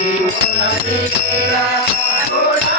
Hare Hare